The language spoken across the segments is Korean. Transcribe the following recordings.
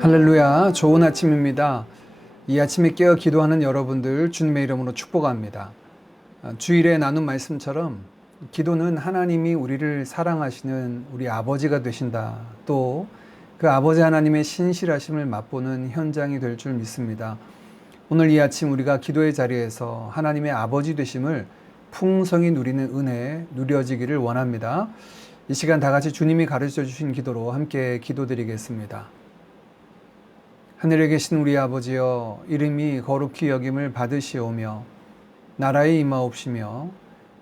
할렐루야, 좋은 아침입니다. 이 아침에 깨어 기도하는 여러분들 주님의 이름으로 축복합니다. 주일에 나눈 말씀처럼 기도는 하나님이 우리를 사랑하시는 우리 아버지가 되신다. 또 그 아버지 하나님의 신실하심을 맛보는 현장이 될 줄 믿습니다. 오늘 이 아침 우리가 기도의 자리에서 하나님의 아버지 되심을 풍성히 누리는 은혜 누려지기를 원합니다. 이 시간 다 같이 주님이 가르쳐 주신 기도로 함께 기도드리겠습니다. 하늘에 계신 우리 아버지여, 이름이 거룩히 여김을 받으시오며 나라의 임하옵시며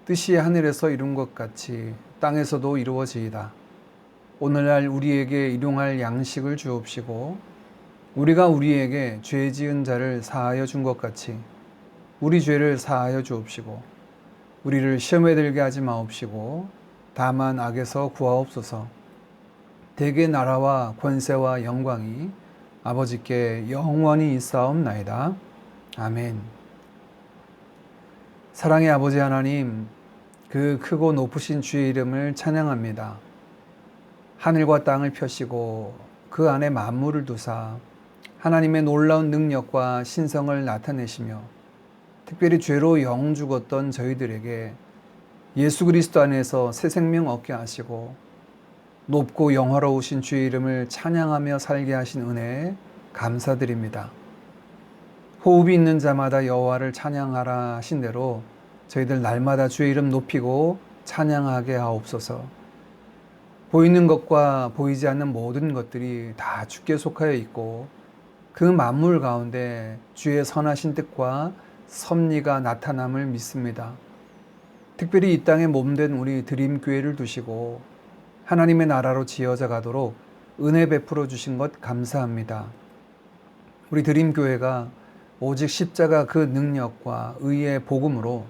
뜻이 하늘에서 이룬 것 같이 땅에서도 이루어지이다. 오늘날 우리에게 일용할 양식을 주옵시고 우리가 우리에게 죄 지은 자를 사하여 준 것 같이 우리 죄를 사하여 주옵시고 우리를 시험에 들게 하지 마옵시고 다만 악에서 구하옵소서. 대개 나라와 권세와 영광이 아버지께 영원히 있사옵나이다. 아멘. 사랑의 아버지 하나님, 그 크고 높으신 주의 이름을 찬양합니다. 하늘과 땅을 펴시고 그 안에 만물을 두사 하나님의 놀라운 능력과 신성을 나타내시며 특별히 죄로 영 죽었던 저희들에게 예수 그리스도 안에서 새 생명 얻게 하시고 높고 영화로우신 주의 이름을 찬양하며 살게 하신 은혜에 감사드립니다. 호흡이 있는 자마다 여호와를 찬양하라 하신 대로 저희들 날마다 주의 이름 높이고 찬양하게 하옵소서. 보이는 것과 보이지 않는 모든 것들이 다 주께 속하여 있고 그 만물 가운데 주의 선하신 뜻과 섭리가 나타남을 믿습니다. 특별히 이 땅에 몸된 우리 드림교회를 두시고 하나님의 나라로 지어져 가도록 은혜 베풀어 주신 것 감사합니다. 우리 드림교회가 오직 십자가 그 능력과 의의 복음으로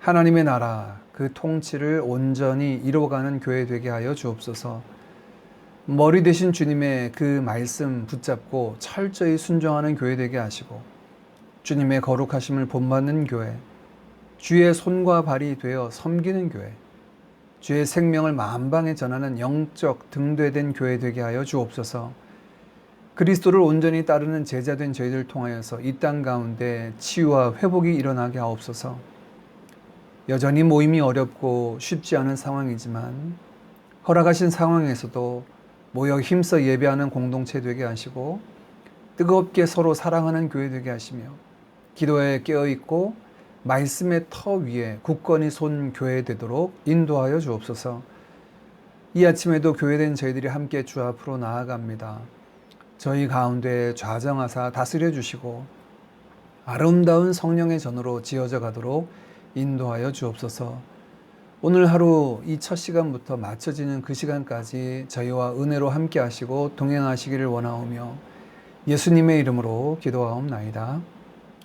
하나님의 나라 그 통치를 온전히 이루어가는 교회 되게 하여 주옵소서. 머리 되신 주님의 그 말씀 붙잡고 철저히 순종하는 교회 되게 하시고 주님의 거룩하심을 본받는 교회, 주의 손과 발이 되어 섬기는 교회, 주의 생명을 만방에 전하는 영적 등대된 교회 되게 하여 주옵소서. 그리스도를 온전히 따르는 제자된 저희들 통하여서 이 땅 가운데 치유와 회복이 일어나게 하옵소서. 여전히 모임이 어렵고 쉽지 않은 상황이지만 허락하신 상황에서도 모여 힘써 예배하는 공동체 되게 하시고 뜨겁게 서로 사랑하는 교회 되게 하시며 기도에 깨어있고 말씀의 터 위에 굳건히 선 교회 되도록 인도하여 주옵소서. 이 아침에도 교회된 저희들이 함께 주 앞으로 나아갑니다. 저희 가운데 좌정하사 다스려 주시고 아름다운 성령의 전으로 지어져 가도록 인도하여 주옵소서. 오늘 하루 이 첫 시간부터 맞춰지는 그 시간까지 저희와 은혜로 함께 하시고 동행하시기를 원하오며 예수님의 이름으로 기도하옵나이다.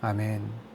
아멘.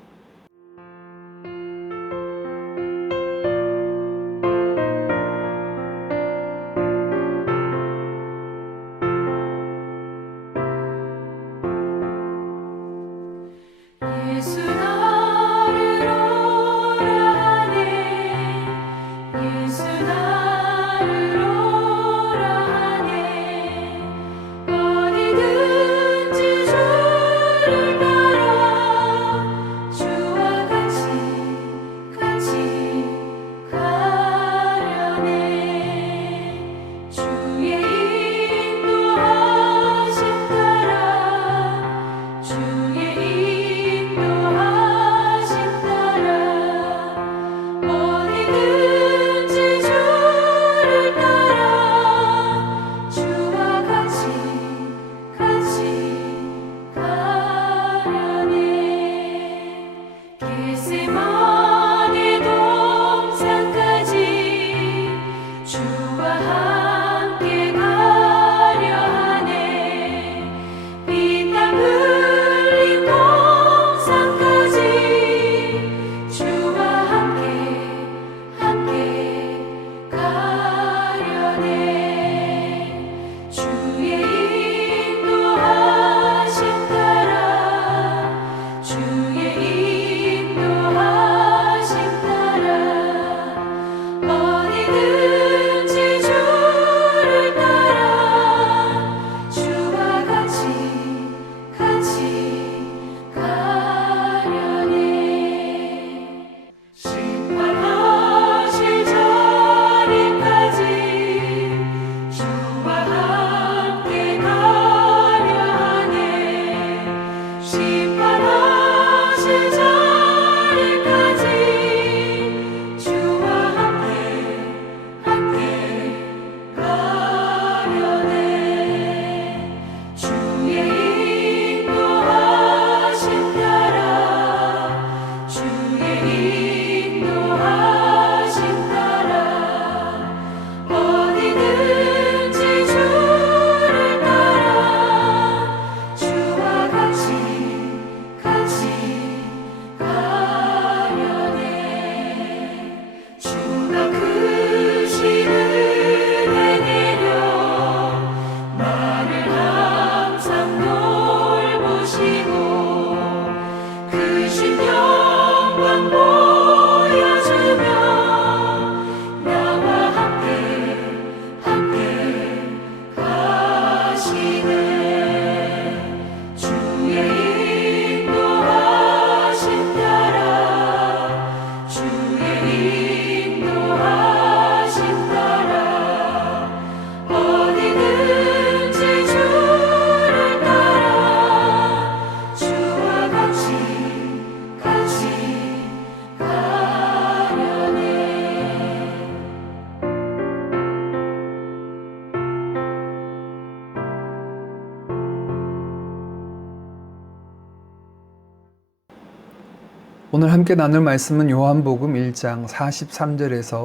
오늘 함께 나눌 말씀은 요한복음 1장 43절에서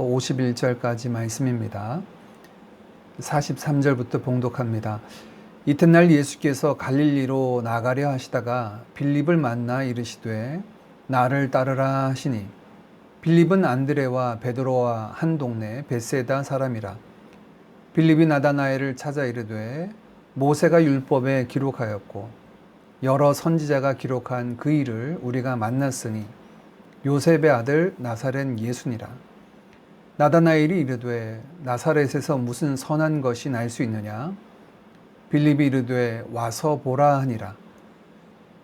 51절까지 말씀입니다. 43절부터 봉독합니다. 이튿날 예수께서 갈릴리로 나가려 하시다가 빌립을 만나 이르시되 나를 따르라 하시니 빌립은 안드레와 베드로와 한 동네 벳세다 사람이라. 빌립이 나다나엘을 찾아 이르되 모세가 율법에 기록하였고 여러 선지자가 기록한 그 일을 우리가 만났으니 요셉의 아들 나사렛 예수니라. 나다나엘이 이르되 나사렛에서 무슨 선한 것이 날 수 있느냐? 빌립이 이르되 와서 보라 하니라.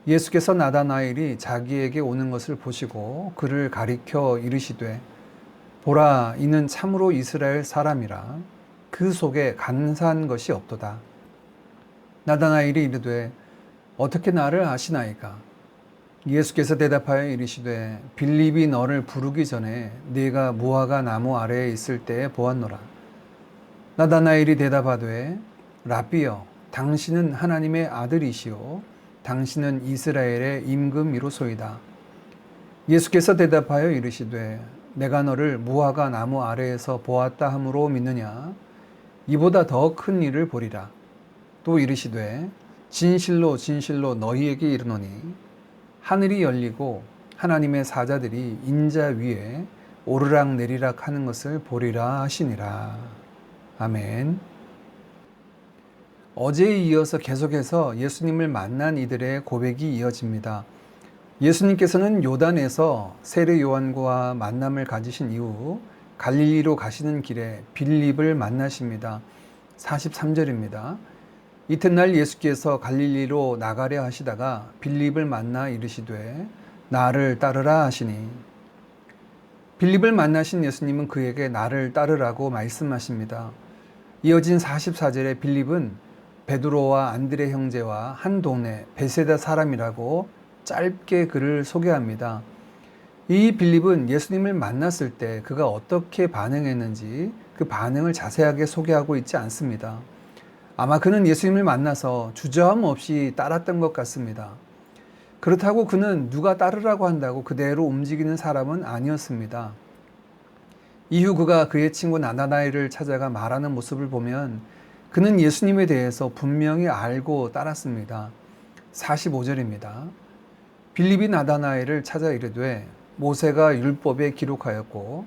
예수께서 나다나엘이 자기에게 오는 것을 보시고 그를 가리켜 이르시되 보라, 이는 참으로 이스라엘 사람이라. 그 속에 간사한 것이 없도다. 나다나엘이 이르되 어떻게 나를 아시나이까? 예수께서 대답하여 이르시되 빌립이 너를 부르기 전에 네가 무화과 나무 아래에 있을 때에 보았노라. 나다나엘이 대답하되 랍비여, 당신은 하나님의 아들이시오 당신은 이스라엘의 임금이로소이다. 예수께서 대답하여 이르시되 내가 너를 무화과 나무 아래에서 보았다 함으로 믿느냐? 이보다 더 큰 일을 보리라. 또 이르시되 진실로 진실로 너희에게 이르노니 하늘이 열리고 하나님의 사자들이 인자 위에 오르락 내리락 하는 것을 보리라 하시니라. 아멘. 어제에 이어서 계속해서 예수님을 만난 이들의 고백이 이어집니다. 예수님께서는 요단에서 세례 요한과 만남을 가지신 이후 갈릴리로 가시는 길에 빌립을 만나십니다. 43절입니다. 이튿날 예수께서 갈릴리로 나가려 하시다가 빌립을 만나 이르시되 나를 따르라 하시니 빌립을 만나신 예수님은 그에게 나를 따르라고 말씀하십니다. 이어진 44절에 빌립은 베드로와 안드레 형제와 한 동네 벳세다 사람이라고 짧게 그를 소개합니다. 이 빌립은 예수님을 만났을 때 그가 어떻게 반응했는지 그 반응을 자세하게 소개하고 있지 않습니다. 아마 그는 예수님을 만나서 주저함 없이 따랐던 것 같습니다. 그렇다고 그는 누가 따르라고 한다고 그대로 움직이는 사람은 아니었습니다. 이후 그가 그의 친구 나다나엘을 찾아가 말하는 모습을 보면 그는 예수님에 대해서 분명히 알고 따랐습니다. 45절입니다. 빌립이 나다나엘을 찾아 이르되 모세가 율법에 기록하였고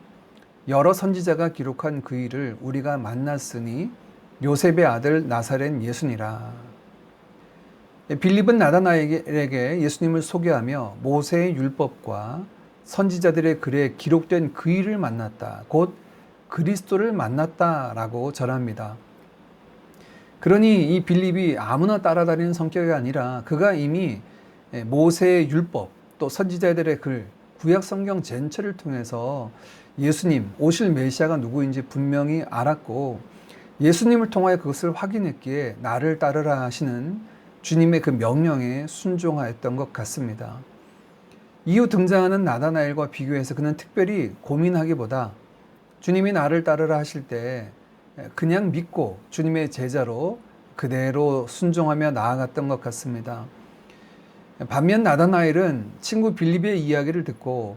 여러 선지자가 기록한 그 일을 우리가 만났으니 요셉의 아들 나사렛 예수니라. 빌립은 나다나엘에게 예수님을 소개하며 모세의 율법과 선지자들의 글에 기록된 그 일을 만났다. 곧 그리스도를 만났다라고 전합니다. 그러니 이 빌립이 아무나 따라다니는 성격이 아니라 그가 이미 모세의 율법 또 선지자들의 글, 구약 성경 전체를 통해서 예수님, 오실 메시아가 누구인지 분명히 알았고 예수님을 통하여 그것을 확인했기에 나를 따르라 하시는 주님의 그 명령에 순종하였던 것 같습니다. 이후 등장하는 나다나엘과 비교해서 그는 특별히 고민하기보다 주님이 나를 따르라 하실 때 그냥 믿고 주님의 제자로 그대로 순종하며 나아갔던 것 같습니다. 반면 나다나엘은 친구 빌립의 이야기를 듣고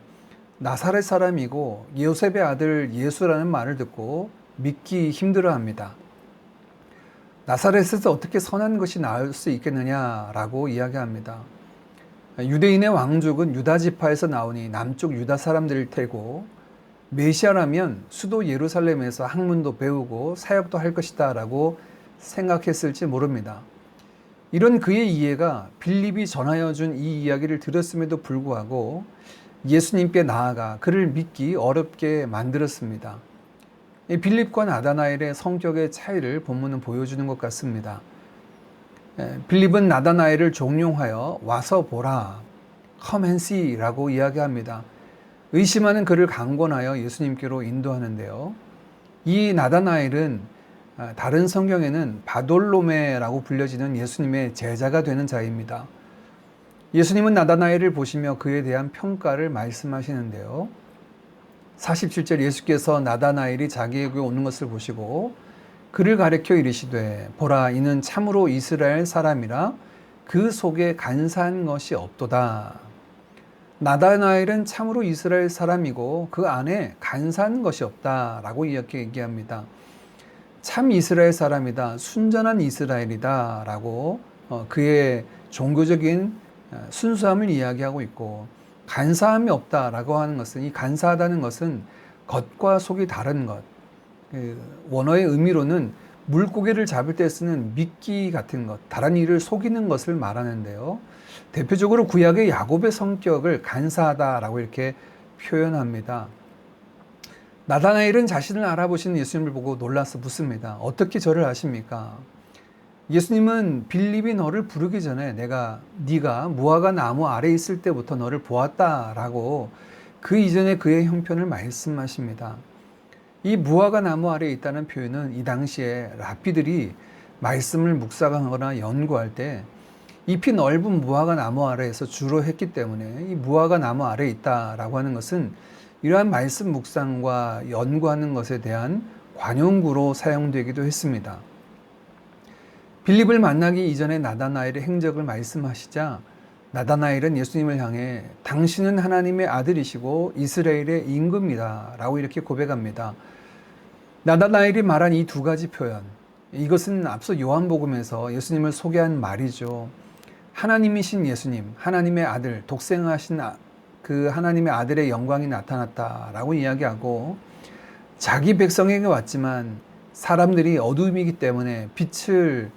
나사렛 사람이고 요셉의 아들 예수라는 말을 듣고 믿기 힘들어합니다. 나사렛에서 어떻게 선한 것이 나올 수 있겠느냐라고 이야기합니다. 유대인의 왕족은 유다 지파에서 나오니 남쪽 유다 사람들일 테고 메시아라면 수도 예루살렘에서 학문도 배우고 사역도 할 것이다 라고 생각했을지 모릅니다. 이런 그의 이해가 빌립이 전하여 준 이 이야기를 들었음에도 불구하고 예수님께 나아가 그를 믿기 어렵게 만들었습니다. 빌립과 나다나엘의 성격의 차이를 본문은 보여주는 것 같습니다. 빌립은 나다나엘을 종용하여 와서 보라, come and see 라고 이야기합니다. 의심하는 그를 강권하여 예수님께로 인도하는데요. 이 나다나엘은 다른 성경에는 바돌로메라고 불려지는 예수님의 제자가 되는 자입니다. 예수님은 나다나엘을 보시며 그에 대한 평가를 말씀하시는데요. 47절 예수께서 나다나엘이 자기에게 오는 것을 보시고 그를 가리켜 이르시되 보라, 이는 참으로 이스라엘 사람이라 그 속에 간사한 것이 없도다. 나다나엘은 참으로 이스라엘 사람이고 그 안에 간사한 것이 없다라고 이렇게 얘기합니다. 참 이스라엘 사람이다, 순전한 이스라엘이다라고 그의 종교적인 순수함을 이야기하고 있고, 간사함이 없다라고 하는 것은, 이 간사하다는 것은 겉과 속이 다른 것, 원어의 의미로는 물고기를 잡을 때 쓰는 미끼 같은 것, 다른 이를 속이는 것을 말하는데요. 대표적으로 구약의 야곱의 성격을 간사하다라고 이렇게 표현합니다. 나다나엘은 자신을 알아보시는 예수님을 보고 놀라서 묻습니다. 어떻게 저를 아십니까? 예수님은 빌립이 너를 부르기 전에 네가 무화과 나무 아래 있을 때부터 너를 보았다라고 그 이전에 그의 형편을 말씀하십니다. 이 무화과 나무 아래에 있다는 표현은 이 당시에 랍비들이 말씀을 묵상하거나 연구할 때 잎이 넓은 무화과 나무 아래에서 주로 했기 때문에 이 무화과 나무 아래에 있다라고 하는 것은 이러한 말씀 묵상과 연구하는 것에 대한 관용구로 사용되기도 했습니다. 빌립을 만나기 이전에 나다나엘의 행적을 말씀하시자 나다나엘은 예수님을 향해 당신은 하나님의 아들이시고 이스라엘의 임금이다 라고 이렇게 고백합니다. 나다나엘이 말한 이 두 가지 표현, 이것은 앞서 요한복음에서 예수님을 소개한 말이죠. 하나님이신 예수님, 하나님의 아들, 독생하신 그 하나님의 아들의 영광이 나타났다라고 이야기하고, 자기 백성에게 왔지만 사람들이 어둠이기 때문에 빛을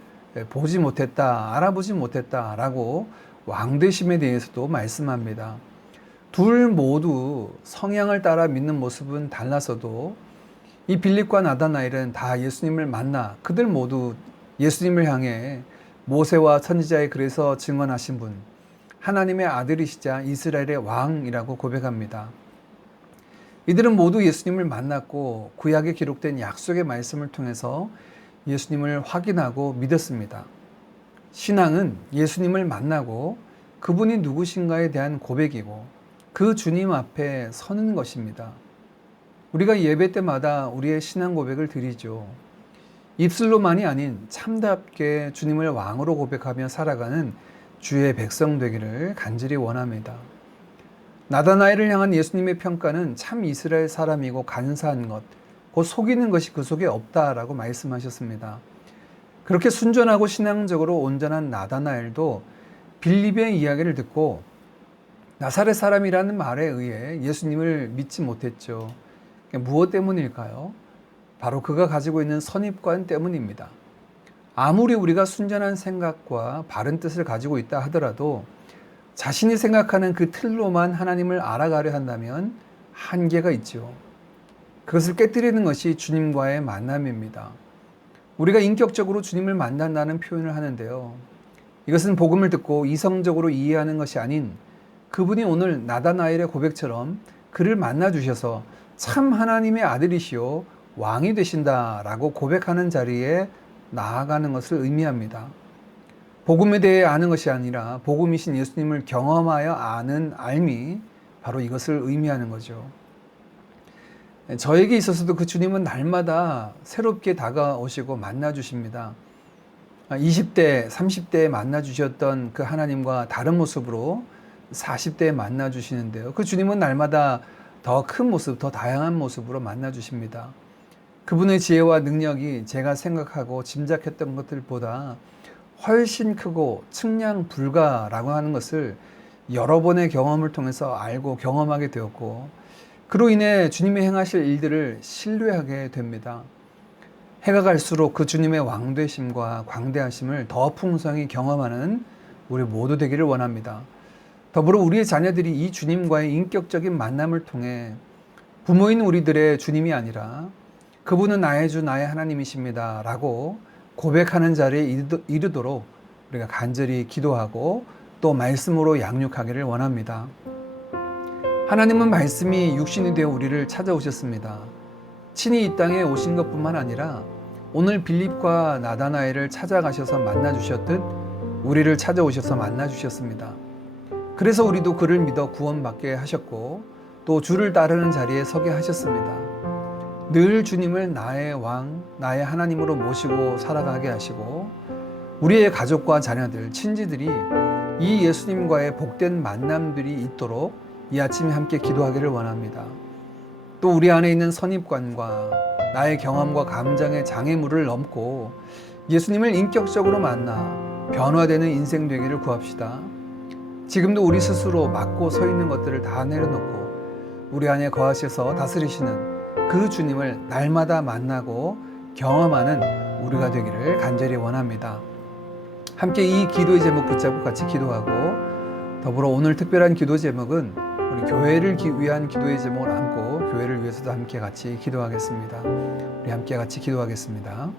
보지 못했다, 알아보지 못했다라고 왕되심에 대해서도 말씀합니다. 둘 모두 성향을 따라 믿는 모습은 달라서도 이 빌립과 나다나엘은 다 예수님을 만나 그들 모두 예수님을 향해 모세와 선지자의 글에서 증언하신 분, 하나님의 아들이시자 이스라엘의 왕이라고 고백합니다. 이들은 모두 예수님을 만났고 구약에 기록된 약속의 말씀을 통해서 예수님을 확인하고 믿었습니다. 신앙은 예수님을 만나고 그분이 누구신가에 대한 고백이고 그 주님 앞에 서는 것입니다. 우리가 예배 때마다 우리의 신앙 고백을 드리죠. 입술로만이 아닌 참답게 주님을 왕으로 고백하며 살아가는 주의 백성 되기를 간절히 원합니다. 나다나엘을 향한 예수님의 평가는 참 이스라엘 사람이고 간사한 것, 곧 속이는 것이 그 속에 없다라고 말씀하셨습니다. 그렇게 순전하고 신앙적으로 온전한 나다나엘도 빌립의 이야기를 듣고 나사렛 사람이라는 말에 의해 예수님을 믿지 못했죠. 무엇 때문일까요? 바로 그가 가지고 있는 선입관 때문입니다. 아무리 우리가 순전한 생각과 바른 뜻을 가지고 있다 하더라도 자신이 생각하는 그 틀로만 하나님을 알아가려 한다면 한계가 있죠. 그것을 깨뜨리는 것이 주님과의 만남입니다. 우리가 인격적으로 주님을 만난다는 표현을 하는데요. 이것은 복음을 듣고 이성적으로 이해하는 것이 아닌 그분이 오늘 나다나엘의 고백처럼 그를 만나 주셔서 참 하나님의 아들이시오 왕이 되신다라고 고백하는 자리에 나아가는 것을 의미합니다. 복음에 대해 아는 것이 아니라 복음이신 예수님을 경험하여 아는 알미, 바로 이것을 의미하는 거죠. 저에게 있어서도 그 주님은 날마다 새롭게 다가오시고 만나 주십니다. 20대, 30대에 만나 주셨던 그 하나님과 다른 모습으로 40대에 만나 주시는데요. 그 주님은 날마다 더 큰 모습, 더 다양한 모습으로 만나 주십니다. 그분의 지혜와 능력이 제가 생각하고 짐작했던 것들보다 훨씬 크고 측량 불가라고 하는 것을 여러 번의 경험을 통해서 알고 경험하게 되었고, 그로 인해 주님이 행하실 일들을 신뢰하게 됩니다. 해가 갈수록 그 주님의 왕되심과 광대하심을 더 풍성히 경험하는 우리 모두 되기를 원합니다. 더불어 우리의 자녀들이 이 주님과의 인격적인 만남을 통해 부모인 우리들의 주님이 아니라 그분은 나의 주, 나의 하나님이십니다 라고 고백하는 자리에 이르도록 우리가 간절히 기도하고 또 말씀으로 양육하기를 원합니다. 하나님은 말씀이 육신이 되어 우리를 찾아오셨습니다. 친히 이 땅에 오신 것뿐만 아니라 오늘 빌립과 나다나엘을 찾아가셔서 만나주셨듯 우리를 찾아오셔서 만나주셨습니다. 그래서 우리도 그를 믿어 구원받게 하셨고 또 주를 따르는 자리에 서게 하셨습니다. 늘 주님을 나의 왕, 나의 하나님으로 모시고 살아가게 하시고 우리의 가족과 자녀들, 친지들이 이 예수님과의 복된 만남들이 있도록 이 아침에 함께 기도하기를 원합니다. 또 우리 안에 있는 선입관과 나의 경험과 감정의 장애물을 넘고 예수님을 인격적으로 만나 변화되는 인생 되기를 구합시다. 지금도 우리 스스로 막고 서 있는 것들을 다 내려놓고 우리 안에 거하셔서 다스리시는 그 주님을 날마다 만나고 경험하는 우리가 되기를 간절히 원합니다. 함께 이 기도의 제목 붙잡고 같이 기도하고, 더불어 오늘 특별한 기도 제목은 우리 교회를 위한 기도의 제목을 안고 교회를 위해서도 함께 같이 기도하겠습니다. 우리 함께 같이 기도하겠습니다.